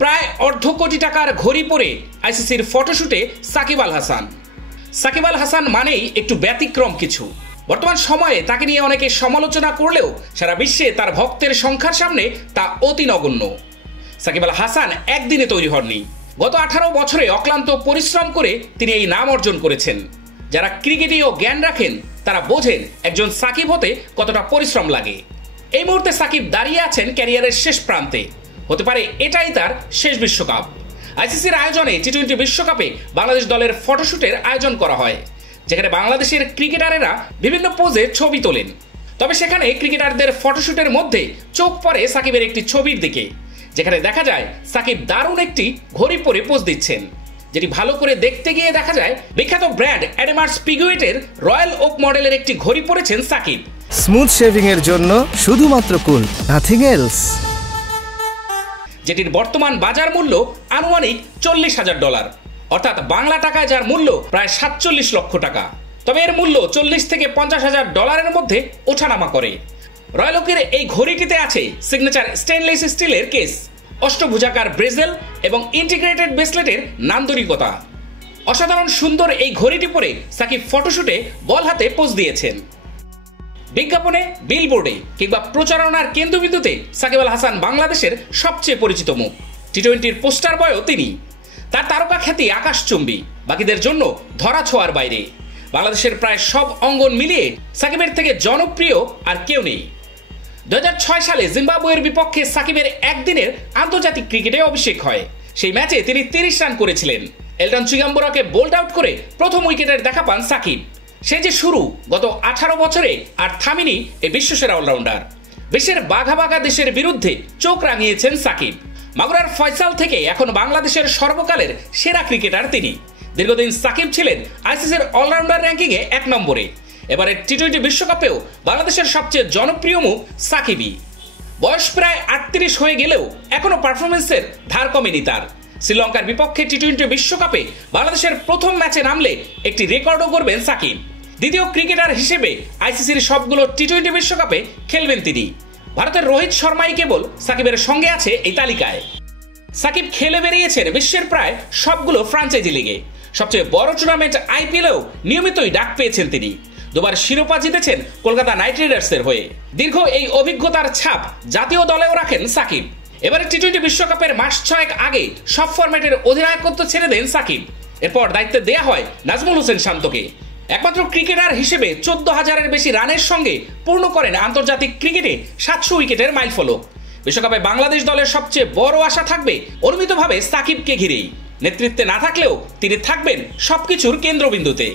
প্রায় অর্ধ কোটি টাকার ঘড়ি পরে আইসিসির ফটোশুটে সাকিব আল হাসান। সাকিব আল হাসান মানেই একটু ব্যতিক্রম কিছু। বর্তমান সময়ে তাকে নিয়ে অনেকে সমালোচনা করলেও সারা বিশ্বে তার ভক্তের সংখ্যার সামনে তা অতি নগণ্য। সাকিব আল হাসান একদিনে তৈরি হননি। গত 18 বছরে অক্লান্ত পরিশ্রম করে তিনি এই নাম অর্জন করেছেন। যারা ক্রিকেটীয় জ্ঞান রাখেন তারা বোঝেন একজন সাকিব হতে কতটা পরিশ্রম লাগে। এই মুহূর্তে সাকিব দাঁড়িয়ে আছেন ক্যারিয়ারের শেষ প্রান্তে। হতে পারে এটাই তার শেষ বিশ্বকাপ। আইসিসির আয়োজনে টি-20 বিশ্বকাপে বাংলাদেশ দলের ফটোশুটের আয়োজন করা হয়, যেখানে বাংলাদেশের ক্রিকেটারেরা বিভিন্ন পোজে ছবি তোলেন। তবে সেখানে ক্রিকেটারদের ফটোশুটের মধ্যে চোখ পড়ে সাকিবের একটি ছবির দিকে, যেখানে দেখা যায় সাকিব দারুণ একটি ঘড়ি পরে পোজ দিচ্ছেন। যেটি ভালো করে দেখতে গিয়ে দেখা যায় বিখ্যাত ব্র্যান্ড অ্যাডেমার্স পিগুয়েটের রয়্যাল ওক মডেলের একটি ঘড়ি পরেছেন সাকিব। স্মুথ শেভিং এর জন্য শুধুমাত্র কুল, নাথিং এলস। যেটির বর্তমান বাজার মূল্য আনুমানিক $40,000, অর্থাৎ বাংলা টাকায় যার মূল্য প্রায় 47 লক্ষ টাকা। তবে এর মূল্য $40,000 থেকে $50,000 মধ্যে ওঠানামা করে। রয়্যাল ওকের এই ঘড়িটিতে আছে সিগনেচার স্টেনলেস স্টিলের কেস, অষ্টভুজাকার ব্রেজেল এবং ইন্টিগ্রেটেড ব্রেসলেটের নান্দনিকতা। অসাধারণ সুন্দর এই ঘড়িটি পরে সাকিব ফটোশুটে বল হাতে পোজ দিয়েছেন। বিজ্ঞাপনে, বিলবোর্ডে কিংবা প্রচারণার কেন্দ্রবিন্দুতে সাকিব আল হাসান বাংলাদেশের সবচেয়ে পরিচিত মুখ। টি-20 পোস্টার বয়ও তিনি। তার তারকা খ্যাতি আকাশচুম্বী, বাকিদের জন্য ধরা ছোঁয়ার বাইরে। বাংলাদেশের প্রায় সব অঙ্গন মিলিয়ে সাকিবের থেকে জনপ্রিয় আর কেউ নেই। 2006 সালে জিম্বাবুয়ের বিপক্ষে সাকিবের একদিনের আন্তর্জাতিক ক্রিকেটে অভিষেক হয়। সেই ম্যাচে তিনি 30 রান করেছিলেন। এলটন চিগাম্বরাকে বোল্ড আউট করে প্রথম উইকেটের দেখা পান সাকিব। সে যে শুরু, গত 18 বছরে আর থামেনি এই বিশ্বসেরা অলরাউন্ডার। বিশ্বের বাঘা বাঘা দেশের বিরুদ্ধে চোখ রাঙিয়েছেন সাকিব। মাগুরার ফয়সাল থেকে এখন বাংলাদেশের সর্বকালের সেরা ক্রিকেটার তিনি। দীর্ঘদিন সাকিব ছিলেন আইসিসির অলরাউন্ডার র্যাঙ্কিংয়ে 1 নম্বরে। এবারে টি-20 বিশ্বকাপেও বাংলাদেশের সবচেয়ে জনপ্রিয় মুখ সাকিবই। বয়স প্রায় 38 হয়ে গেলেও এখনো পারফরমেন্সের ধার কমেনি তার। শ্রীলঙ্কার বিপক্ষে টি-20 বিশ্বকাপে বাংলাদেশের প্রথম ম্যাচে নামলে একটি রেকর্ডও করবেন সাকিব। দ্বিতীয় ক্রিকেটার হিসেবে আইসিসির সবগুলো টি-20 বিশ্বকাপে খেলবেন তিনি। ভারতের রোহিত শর্মাই কেবল সাকিবের সঙ্গে আছে এই তালিকায়। সাকিব খেলে বেরিয়েছেন বিশ্বের প্রায় সবগুলো ফ্রাঞ্চাইজি লিগে। সবচেয়ে বড় টুর্নামেন্ট আইপিএলেও নিয়মিতই ডাক পেয়েছেন তিনি। দুবার শিরোপা জিতেছেন কলকাতা নাইট রাইডার্সের হয়ে। দীর্ঘ এই অভিজ্ঞতার ছাপ জাতীয় দলেও রাখেন সাকিব। এবারে টি-20 বিশ্বকাপের মাস 6 আগে সব ফরম্যাটের অধিনায়কত্ব ছেড়ে দেন সাকিব। এরপর দায়িত্বে দেয়া হয় নাজমুল হোসেন শান্তকে। একমাত্র ক্রিকেটার হিসেবে 14,000-এর বেশি রানের সঙ্গে পূর্ণ করেন আন্তর্জাতিক ক্রিকেটে 700 উইকেটের মাইলফলক। বিশ্বকাপে বাংলাদেশ দলের সবচেয়ে বড় আশা থাকবে অনুমিতভাবে সাকিবকে ঘিরেই। নেতৃত্বে না থাকলেও তিনি থাকবেন সবকিছুর কেন্দ্রবিন্দুতে।